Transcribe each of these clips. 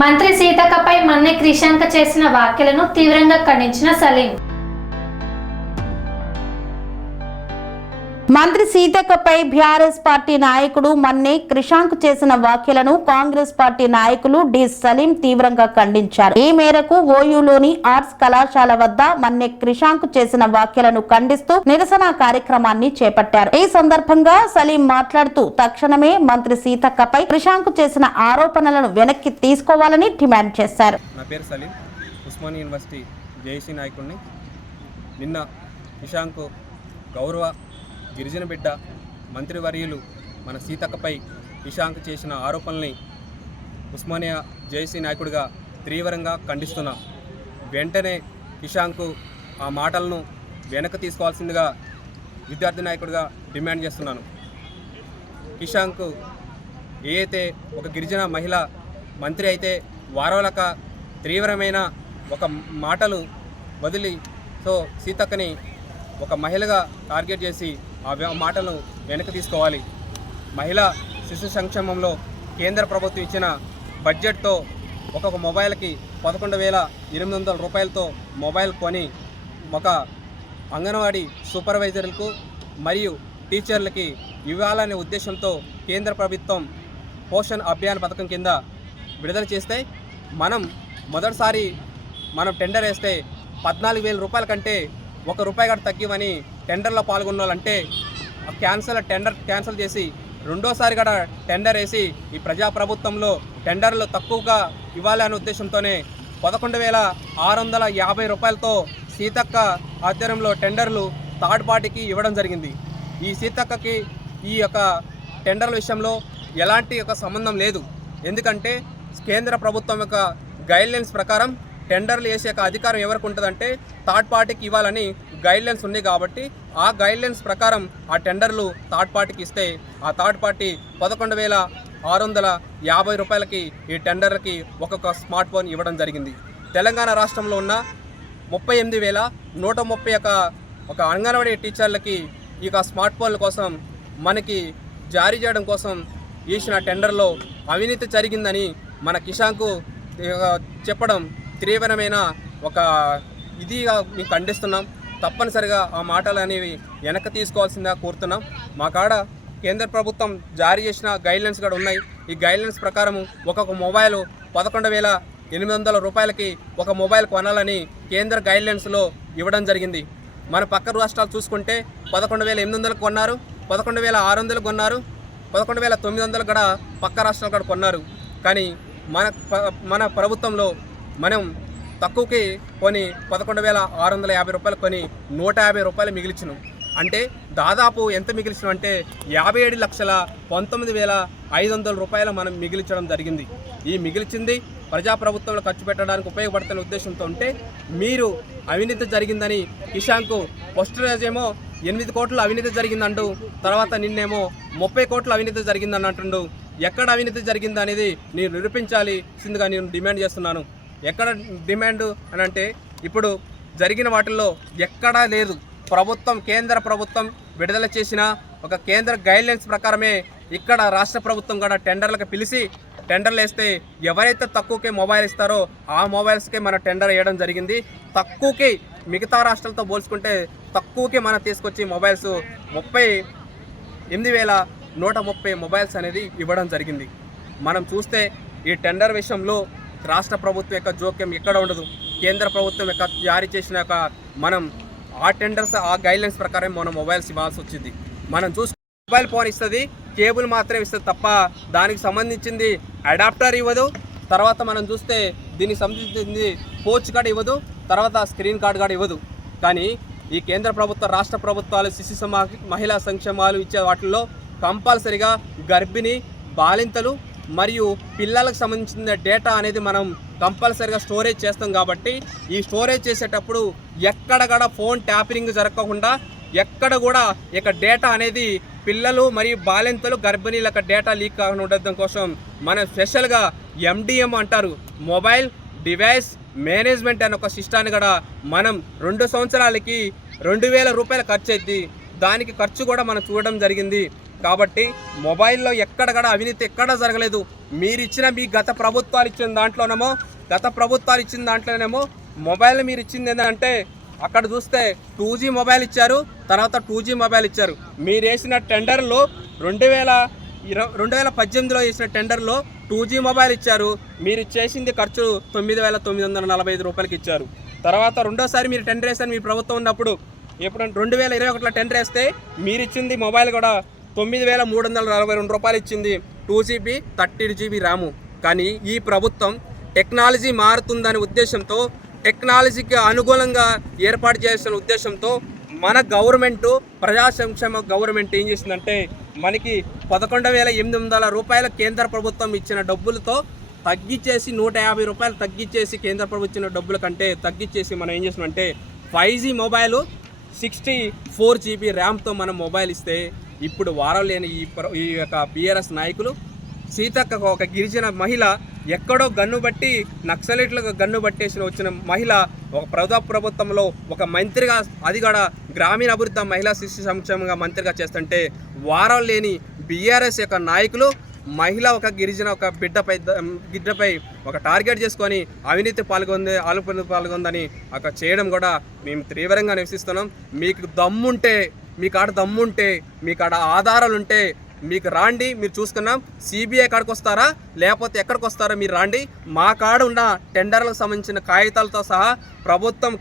మంత్రి సీతక్కపై మన్నె క్రిషాంక చేసిన వ్యాఖ్యలను తీవ్రంగా ఖండించిన సలీం. మంత్రి సీతక్కపై బీఆర్ఎస్ పార్టీ నాయకుడు మన్నె క్రిషాంక్ చేసిన వ్యాఖ్యలను కాంగ్రెస్ పార్టీ నాయకులు డి సలీం తీవ్రంగా ఖండించారు. ఈ మేరకు ఓయూలోని ఆర్ట్స్ కళాశాల వద్ద మన్నె క్రిషాంక్ చేసిన వ్యాఖ్యలను ఖండిస్తూ నిరసన కార్యక్రమాన్ని చేపట్టారు. ఈ సందర్భంగా సలీం మాట్లాడుతూ తక్షణమే మంత్రి సీతక్కపై క్రిషాంక్ చేసిన ఆరోపణలను వెనక్కి తీసుకోవాలని డిమాండ్ చేశారు. నా పేరు సలీం, ఉస్మానియా యూనివర్సిటీ జేఏసీ నాయకుడిని. నిన్న క్రిషాంక్ గౌరవ గిరిజన బిడ్డ మంత్రివర్యులు మన సీతక్కపై క్రిషాంక్ చేసిన ఆరోపణల్ని ఉస్మానియా జేఏసీ నాయకుడిగా తీవ్రంగా ఖండిస్తున్నా. వెంటనే క్రిషాంక్ ఆ మాటలను వెనక్కి తీసుకోవాల్సిందిగా విద్యార్థి నాయకుడిగా డిమాండ్ చేస్తున్నాను. క్రిషాంక్ ఏదైతే ఒక గిరిజన మహిళ మంత్రి అయితే వారవలక తీవ్రమైన ఒక మాటలు వదిలి సీతక్కని ఒక మహిళగా టార్గెట్ చేసి ఆ మాటలను వెనక్కి తీసుకోవాలి. మహిళా శిశు సంక్షేమంలో కేంద్ర ప్రభుత్వం ఇచ్చిన బడ్జెట్తో ఒక్కొక్క మొబైల్కి 11,800 రూపాయలతో మొబైల్ కొని ఒక అంగన్వాడీ సూపర్వైజర్లకు మరియు టీచర్లకి ఇవ్వాలనే ఉద్దేశంతో కేంద్ర ప్రభుత్వం పోషణ్ అభియాన్ పథకం కింద విడుదల చేస్తే మొదటిసారి మనం టెండర్ వేస్తే 14,000 రూపాయల కంటే ₹1 కూడా తగ్గివని టెండర్లో పాల్గొన్న వాళ్ళంటే టెండర్ క్యాన్సిల్ చేసి రెండోసారి కూడా టెండర్ వేసి ఈ ప్రజాప్రభుత్వంలో టెండర్లు తక్కువగా ఇవ్వాలనే ఉద్దేశంతోనే 11,650 రూపాయలతో సీతక్క ఆధ్వర్యంలో టెండర్లు థర్డ్ పార్టీకి ఇవ్వడం జరిగింది. ఈ సీతక్కకి ఈ యొక్క టెండర్ల విషయంలో ఎలాంటి సంబంధం లేదు. ఎందుకంటే కేంద్ర ప్రభుత్వం యొక్క గైడ్లైన్స్ ప్రకారం టెండర్లు వేసే అధికారం ఎవరికి ఉంటుందంటే థర్డ్ పార్టీకి ఇవ్వాలని గైడ్లైన్స్ ఉన్నాయి. కాబట్టి ఆ గైడ్లైన్స్ ప్రకారం ఆ టెండర్లు థర్డ్ పార్టీకి ఇస్తే ఆ థర్డ్ పార్టీ 11,650 రూపాయలకి ఈ టెండర్లకి ఒక్కొక్క స్మార్ట్ ఫోన్ ఇవ్వడం జరిగింది. తెలంగాణ రాష్ట్రంలో ఉన్న 38,130 ఒక అంగన్వాడీ టీచర్లకి ఈ స్మార్ట్ ఫోన్ల కోసం మనకి జారీ చేయడం కోసం వేసిన టెండర్లో అవినీతి జరిగిందని మన కిషాంకు చెప్పడం తీవ్రమైన ఇదిగా మేము ఖండిస్తున్నాం. తప్పనిసరిగా ఆ మాటలు అనేవి వెనక్కి తీసుకోవాల్సిందిగా కోరుతున్నాం. మా కాడ కేంద్ర ప్రభుత్వం జారీ చేసిన గైడ్లైన్స్ కూడా ఉన్నాయి. ఈ గైడ్లైన్స్ ప్రకారం ఒక్కొక్క మొబైల్ 11,800 రూపాయలకి ఒక మొబైల్ కొనాలని కేంద్ర గైడ్లైన్స్లో ఇవ్వడం జరిగింది. మన పక్క రాష్ట్రాలు చూసుకుంటే 11,800 కొన్నారు, 11,600 కొన్నారు, 11,900 కూడా పక్క రాష్ట్రాలు కూడా కొన్నారు. కానీ మన ప్రభుత్వంలో మనం తక్కువకి కొని 11,650 రూపాయలు కొని 150 రూపాయలు మిగిలిచ్చినాం. అంటే దాదాపు ఎంత మిగిలిచినాం అంటే 57,19,500 రూపాయలు మనం మిగిలించడం జరిగింది. ఈ మిగిల్చింది ప్రజాప్రభుత్వంలో ఖర్చు పెట్టడానికి ఉపయోగపడుతున్న ఉద్దేశంతో ఉంటే మీరు అవినీతి జరిగిందని కిషాంకు ఫస్ట్ రోజేమో 8 కోట్లు అవినీతి జరిగిందంటూ తర్వాత నిన్నేమో 30 కోట్లు అవినీతి జరిగిందని అంటుండు. ఎక్కడ అవినీతి జరిగింది అనేది నేను నిరూపించాల్సిందిగా నేను డిమాండ్ చేస్తున్నాను. ఎక్కడ డిమాండ్ అని అంటే ఇప్పుడు జరిగిన వాటిల్లో ఎక్కడా లేదు. కేంద్ర ప్రభుత్వం విడుదల చేసిన ఒక కేంద్ర గైడ్లైన్స్ ప్రకారమే ఇక్కడ రాష్ట్ర ప్రభుత్వం కూడా టెండర్లకు పిలిచి టెండర్లు వేస్తే ఎవరైతే తక్కువకే మొబైల్ ఇస్తారో ఆ మొబైల్స్కే మన టెండర్ వేయడం జరిగింది. తక్కువకి మిగతా రాష్ట్రాలతో పోల్చుకుంటే తక్కువకి మనం తీసుకొచ్చి మొబైల్స్ 38,130 మొబైల్స్ అనేది ఇవ్వడం జరిగింది. మనం చూస్తే ఈ టెండర్ విషయంలో రాష్ట్ర ప్రభుత్వం యొక్క జోక్యం ఎక్కడ ఉండదు. కేంద్ర ప్రభుత్వం యొక్క జారీ చేసిన మనం ఆ టెండర్స్ ఆ గైడ్లైన్స్ ప్రకారం మనం మొబైల్స్ ఇవ్వాల్సి వచ్చింది. మనం చూసి మొబైల్ ఫోన్ ఇస్తుంది, కేబుల్ మాత్రమే ఇస్తుంది తప్ప దానికి సంబంధించింది అడాప్టర్ ఇవ్వదు. తర్వాత మనం చూస్తే దీనికి సంబంధించింది కోచ్ కార్డు ఇవ్వదు, తర్వాత స్క్రీన్ కార్డు కూడా ఇవ్వదు. కానీ ఈ కేంద్ర ప్రభుత్వ రాష్ట్ర ప్రభుత్వాలు శిశు మహిళా సంక్షేమాలు ఇచ్చే వాటిల్లో కంపల్సరిగా గర్భిణీ బాలింతలు మరియు పిల్లలకు సంబంధించిన డేటా అనేది మనం కంపల్సరిగా స్టోరేజ్ చేస్తాం. కాబట్టి ఈ స్టోరేజ్ చేసేటప్పుడు ఎక్కడ కూడా ఫోన్ ట్యాపరింగ్ జరగకుండా ఎక్కడ కూడా ఇక డేటా అనేది పిల్లలు మరియు బాలింతలు గర్భిణీల డేటా లీక్ కాకుండా ఉండడం కోసం మనం స్పెషల్గా MDM అంటారు, మొబైల్ డివైస్ మేనేజ్మెంట్ అనే ఒక సిస్టాన్ని కూడా మనం 2 సంవత్సరాలకి 2,000 రూపాయలు ఖర్చు అయింది. దానికి ఖర్చు కూడా మనం చూడడం జరిగింది. కాబట్టి మొబైల్లో ఎక్కడ అవినీతి ఎక్కడ జరగలేదు. మీరు ఇచ్చిన మీ గత ప్రభుత్వాలు ఇచ్చిన దాంట్లోనేమో మొబైల్ మీరు ఇచ్చింది ఏంటంటే అక్కడ చూస్తే 2G మొబైల్ ఇచ్చారు, తర్వాత 2G మొబైల్ ఇచ్చారు. మీరు వేసిన టెండర్లో 2018లో వేసిన టెండర్లో 2G మొబైల్ ఇచ్చారు. మీరు చేసింది ఖర్చు 9,945 రూపాయలకి ఇచ్చారు. తర్వాత రెండోసారి మీరు టెండర్ వేసారు మీ ప్రభుత్వం ఉన్నప్పుడు. ఎప్పుడు 2021లో టెండర్ వేస్తే మీరు ఇచ్చింది మొబైల్ కూడా 9,342 రూపాయలు ఇచ్చింది, 2GB 30GB ర్యాము. కానీ ఈ ప్రభుత్వం టెక్నాలజీ మారుతుందనే ఉద్దేశంతో, టెక్నాలజీకి అనుగుణంగా ఏర్పాటు చేసిన ఉద్దేశంతో మన గవర్నమెంట్, ప్రజా సంక్షేమ గవర్నమెంట్ ఏం చేసిందంటే మనకి 11,800 రూపాయల కేంద్ర ప్రభుత్వం ఇచ్చిన డబ్బులతో తగ్గించేసి 150 రూపాయలు తగ్గించేసి కేంద్ర ప్రభుత్వం ఇచ్చిన డబ్బుల కంటే తగ్గించేసి మనం ఏం చేసినామంటే 5G మొబైలు 64GB ర్యామ్తో మనం మొబైల్ ఇస్తే ఇప్పుడు వారం లేని ఈ యొక్క బీఆర్ఎస్ నాయకులు సీతక్క ఒక గిరిజన మహిళ ఎక్కడో గన్ను బట్టి నక్సలైట్లకు గన్ను పట్టేసిన వచ్చిన మహిళ ఒక ప్రభుత్వంలో ఒక మంత్రిగా, అది కూడా గ్రామీణ అభివృద్ధి మహిళా శిశు సంక్షేమంగా మంత్రిగా చేస్తుంటే వారం లేని బీఆర్ఎస్ యొక్క నాయకులు మహిళ ఒక గిరిజన ఒక బిడ్డపై ఒక టార్గెట్ చేసుకొని అవినీతి పాల్గొందని అక్కడ చేయడం కూడా మేము తీవ్రంగా నిరసిస్తున్నాం. మీకు దమ్ముంటే, మీ కాడ ఆధారాలుంటే మీకు రాండి, మీరు చూసుకున్నాం. సిబిఐ కాడికి వస్తారా లేకపోతే ఎక్కడికి వస్తారో మీరు రాండి. మా కాడ ఉన్న టెండర్లకు సంబంధించిన కాగితాలతో సహా,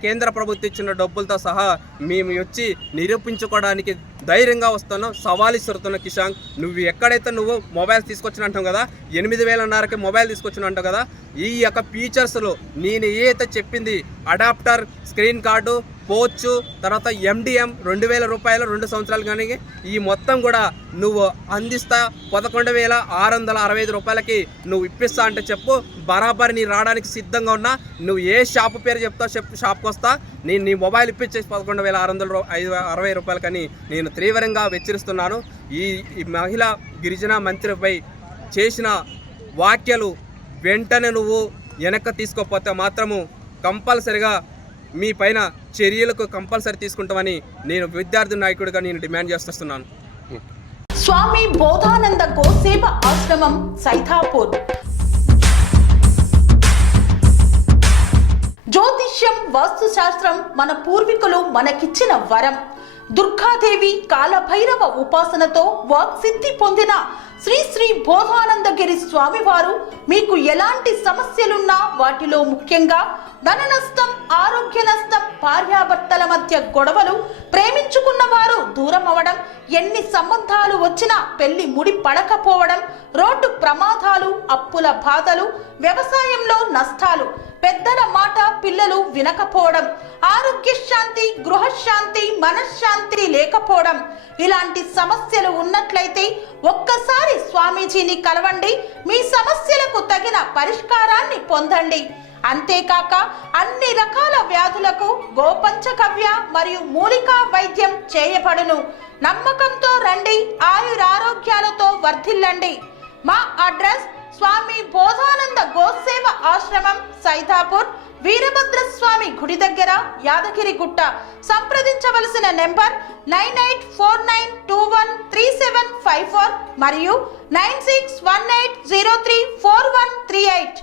కేంద్ర ప్రభుత్వం ఇచ్చిన డబ్బులతో సహా మేము వచ్చి నిరూపించుకోవడానికి ధైర్యంగా వస్తున్నాం. సవాల్ ఇస్తున్న కిషాంక్, నువ్వు మొబైల్స్ తీసుకొచ్చిన అంటావు కదా, 8,500కి మొబైల్ తీసుకొచ్చిన అంటావు కదా, ఈ యొక్క ఫీచర్స్లో నేను ఏదైతే చెప్పింది అడాప్టర్, స్క్రీన్ కార్డు, పోవచ్చు, తర్వాత MDM 2,000 రూపాయలు 2 సంవత్సరాలు కానీ ఈ మొత్తం కూడా నువ్వు అందిస్తా 11,665 రూపాయలకి నువ్వు ఇప్పిస్తా అంటే చెప్పు. బరాబర్ నీ రావడానికి సిద్ధంగా ఉన్నా. నువ్వు ఏ షాపు పేరు చెప్తావు చెప్పు, షాప్కి వస్తా. నేను నీ మొబైల్ ఇప్పించేసి 11,660 రూపాయలకని నేను తీవ్రంగా హెచ్చరిస్తున్నాను. ఈ మహిళా గిరిజన మంత్రిపై చేసిన వ్యాఖ్యలు వెంటనే నువ్వు వెనక్కి తీసుకోకపోతే మాత్రము కంపల్సరిగా మీ పైన చర్యలకు కంపల్సరీ తీసుకుంటామని నేను విద్యార్థి నాయకుడిగా నేను డిమాండ్ చేస్తున్నాను. స్వామి బోధానంద గోసేవ ఆశ్రమం, సైథాపూర్. జ్యోతిష్యం, వాస్తుశాస్త్రం మన పూర్వీకులు మనకిచ్చిన వరం. దుర్గాదేవి, కాలభైరవ ఉపాసనతో వాక్సిద్ధి పొందిన శ్రీ బోధానందగిరి స్వామివారు మీకు ఎలాంటి సమస్యలున్నా, వాటిలో ముఖ్యంగా ధన నష్టం, ఆరోగ్య నష్టం, భార్యాభర్తల మధ్య గొడవలు, ప్రేమించుకున్న వారు దూరం అవడం, ఎన్ని సంబంధాలు వచ్చినా పెళ్లి ముడి పడకపోవడం, రోడ్డు ప్రమాదాలు, అప్పుల బాధలు, వ్యవసాయంలో నష్టాలు, పెద్దల మాట పిల్లలు వినకపోవడం, ఆరోగ్య శాంతి, గృహశాంతి, మనశ్శాంతి లేకపోవడం, ఇలాంటి సమస్యలు ఉన్నట్లయితే ఒక్కసారి స్వామీజీని కలవండి. మీ సమస్యలకు తగిన పరిష్కారాన్ని పొందండి. అంతేకాక అన్ని రకాల వ్యాధులకు గోపంచగవ్య మరియు మూలికా వైద్యం చేయబడును. నమ్మకంతో రండి, ఆయురారోగ్యాలతో వర్ధిల్లండి. మా అడ్రస్ స్వామి బోధానంద గోసేవ ఆశ్రమం, సైథాపూర్, వీరభద్రస్వామి గుడి దగ్గర, యాదగిరిగుట్ట. సంప్రదించవలసిన నెంబర్ 9849213754 మరియు 9618034138.